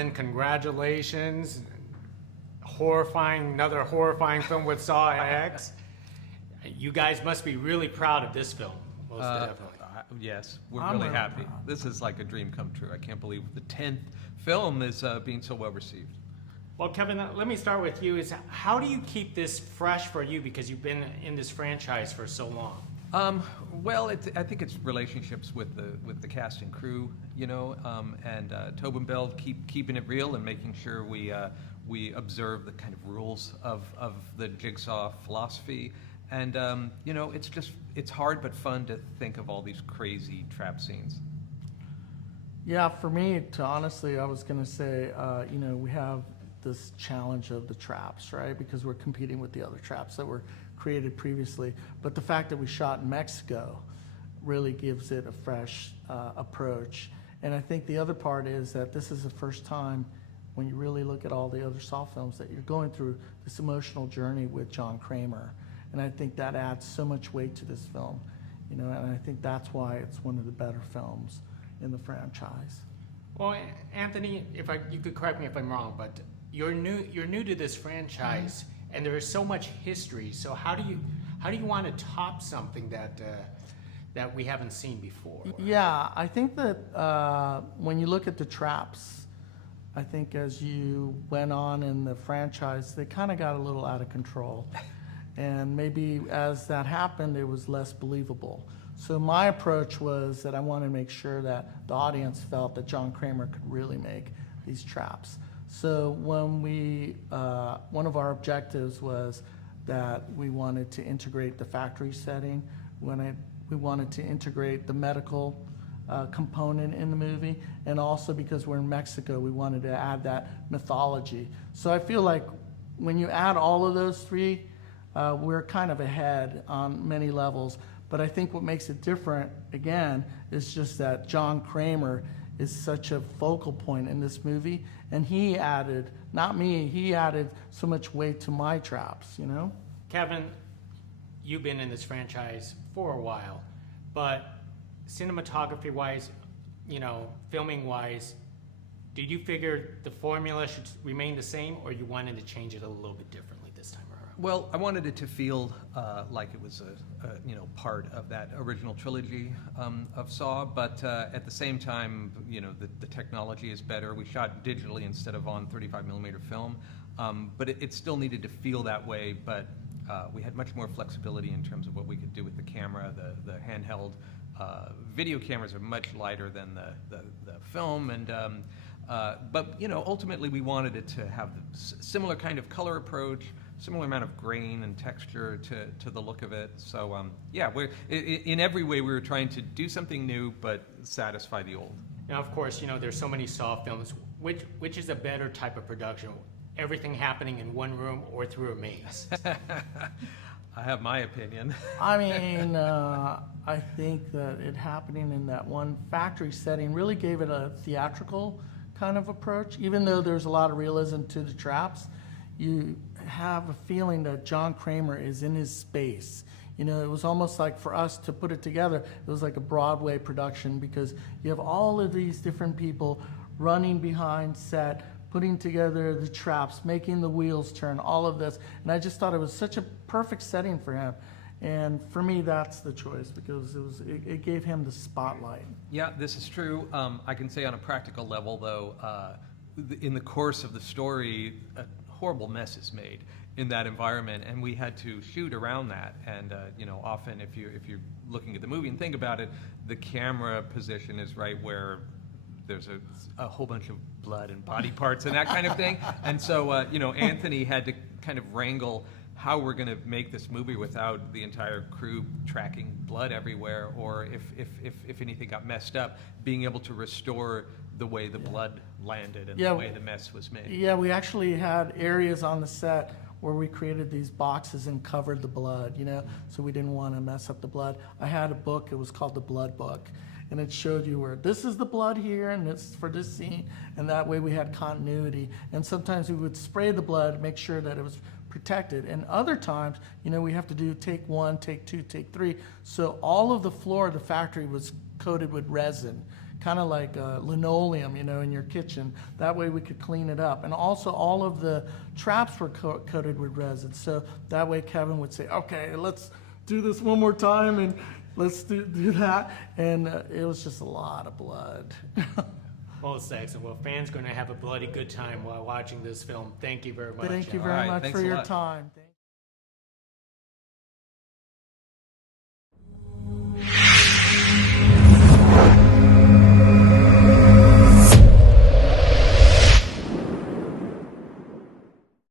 gentlemen, congratulations. Another horrifying film with Saw X. You guys must be really proud of this film, most definitely. Yes, we're really happy. This is like a dream come true. I can't believe the 10th film is being so well received. Well, Kevin, let me start with you. How do you keep this fresh for you, because you've been in this franchise for so long? Well, I think it's relationships with the cast and crew, and Tobin Bell keeping it real and making sure we observe the kind of rules of the Jigsaw philosophy. And it's hard but fun to think of all these crazy trap scenes. Yeah, for me, honestly, I was going to say, we have this challenge of the traps, right? Because we're competing with the other traps that were created previously. But the fact that we shot in Mexico really gives it a fresh approach. And I think the other part is that this is the first time, when you really look at all the other Saw films, that you're going through this emotional journey with John Kramer. And I think that adds so much weight to this film, and I think that's why it's one of the better films in the franchise. Well, Anthony, you could correct me if I'm wrong, but you're new to this franchise, and there is so much history. So how do you want to top something that we haven't seen before? Yeah, I think that when you look at the traps, I think as you went on in the franchise, they kind of got a little out of control. And maybe as that happened, it was less believable. So my approach was that I wanted to make sure that the audience felt that John Kramer could really make these traps. So when one of our objectives was that we wanted to integrate the factory setting, we wanted to integrate the medical component in the movie, and also because we're in Mexico, we wanted to add that mythology. So I feel like when you add all of those three, we're kind of ahead on many levels. But I think what makes it different, again, is just that John Kramer is such a focal point in this movie, and he added, not me, he added so much weight to my traps, Kevin, you've been in this franchise for a while, but cinematography-wise, filming-wise, did you figure the formula should remain the same, or you wanted to change it a little bit differently this time around? Well, I wanted it to feel like it was a part of that original trilogy of Saw, but at the same time, the technology is better. We shot digitally instead of on 35mm film, but it still needed to feel that way. But we had much more flexibility in terms of what we could do with the camera. The handheld video cameras are much lighter than the film, and but ultimately we wanted it to have the similar kind of color approach, similar amount of grain and texture to the look of it. So yeah, in every way we were trying to do something new but satisfy the old. Now, of course, there's so many Saw films. Which is a better type of production? Everything happening in one room or through a maze? I have my opinion. I mean, I think that it happening in that one factory setting really gave it a theatrical kind of approach. Even though there's a lot of realism to the traps, you have a feeling that John Kramer is in his space. It was almost like, for us to put it together, it was like a Broadway production, because you have all of these different people running behind set, putting together the traps, making the wheels turn, all of this. And I just thought it was such a perfect setting for him. And for me, that's the choice, because it gave him the spotlight. Yeah, this is true. I can say on a practical level, though, in the course of the story, a horrible mess is made in that environment, and we had to shoot around that. And often, if you're looking at the movie and think about it, the camera position is right where there's a whole bunch of blood and body parts and that kind of thing. And so, Anthony had to kind of wrangle how we're going to make this movie without the entire crew tracking blood everywhere, or if anything got messed up, being able to restore the way the blood landed and the way the mess was made. Yeah, we actually had areas on the set where we created these boxes and covered the blood, so we didn't want to mess up the blood. I had a book, it was called The Blood Book, and it showed you where this is the blood here and it's for this scene, and that way we had continuity. And sometimes we would spray the blood, make sure that it was protected, and other times, we have to do take 1, take 2, take 3. So all of the floor of the factory was coated with resin, kind of like linoleum, you know, in your kitchen. That way we could clean it up. And also all of the traps were coated with resin. So that way Kevin would say, okay, let's do this one more time and let's do that. And it was just a lot of blood. Well, it's excellent. Well, fans going to have a bloody good time while watching this film. Thank you very much. Thank you All very right, much thanks for a your lot. time.